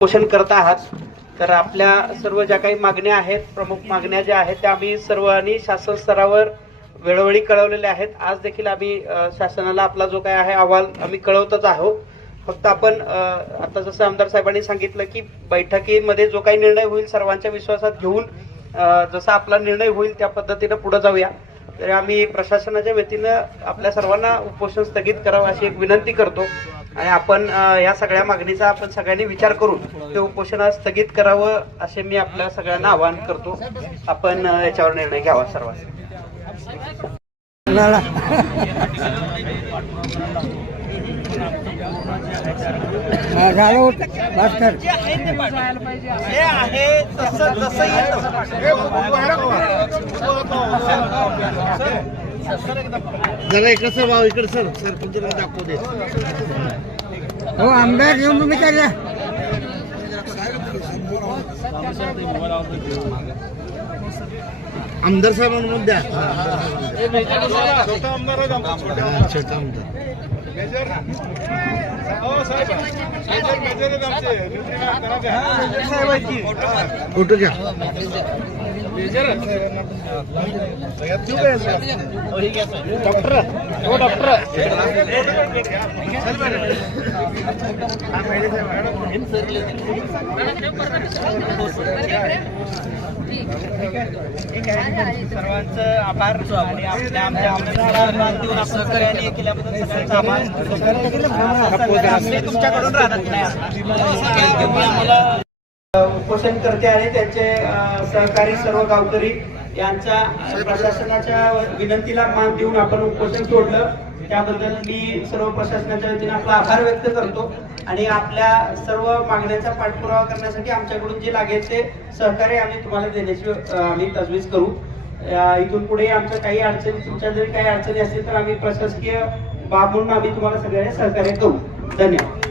पोषण करत आहात, तर आपल्या सर्व ज्या काही मागण्या आहेत, प्रमुख मागण्या ज्या आहेत त्या आम्ही सर्वांनी शासन स्तरावर वेळोवेळी कळवलेल्या आहेत. आज देखील आम्ही शासनाला आपला जो काय आहे अहवाल आम्ही कळवतच आहोत. फक्त आपण आता जसं आमदार साहेबांनी सांगितलं की बैठकीमध्ये जो काही निर्णय होईल सर्वांच्या विश्वासात घेऊन जसा आपला निर्णय होईल त्या पद्धतीने पुढे जाऊया. तर आम्ही प्रशासनाच्या वतीनं आपल्या सर्वांना उपोषण स्थगित करावं अशी एक विनंती करतो आणि आपण या सगळ्या मागणीचा आपण सगळ्यांनी विचार करून ते उपोषण स्थगित करावं असे मी आपल्या सगळ्यांना आवाहन करतो. आपण याच्यावर निर्णय घ्यावा सर्वांनी. जरा इकडे सर भाऊ इकडे सर सर तुमच्याकडे दाखवू दे. हो आमदार येऊन तुम्ही करा. आमदार साहेबांना द्या. छोटा आमदार फोटो घ्या. डॉक्टर हो डॉक्टर सर्वांचं आभार आणि आपल्या सहकार्याने केल्याबद्दल सगळ्यांचा आभार. तुमच्याकडून राहत नाही. उपोषण करते आणि त्यांचे सहकारी सर्व गावकरी यांच्या प्रशासनाच्या विनंतीला मान देऊन आपण उपोषण सोडलं त्याबद्दल मी सर्व प्रशासनाच्या वतीने आपला आभार व्यक्त करतो आणि आपल्या सर्व मागण्यांचा पाठपुरावा करण्यासाठी आमच्याकडून जे लागेल ते सहकार्य आम्ही तुम्हाला देण्याची आम्ही तजवीज करू. इथून पुढे आमच्या काही अडचणी तुमच्या जरी काही अडचणी असतील तर आम्ही प्रशासकीय बाब म्हणून आम्ही तुम्हाला सगळ्यांना सहकार्य करू. धन्यवाद.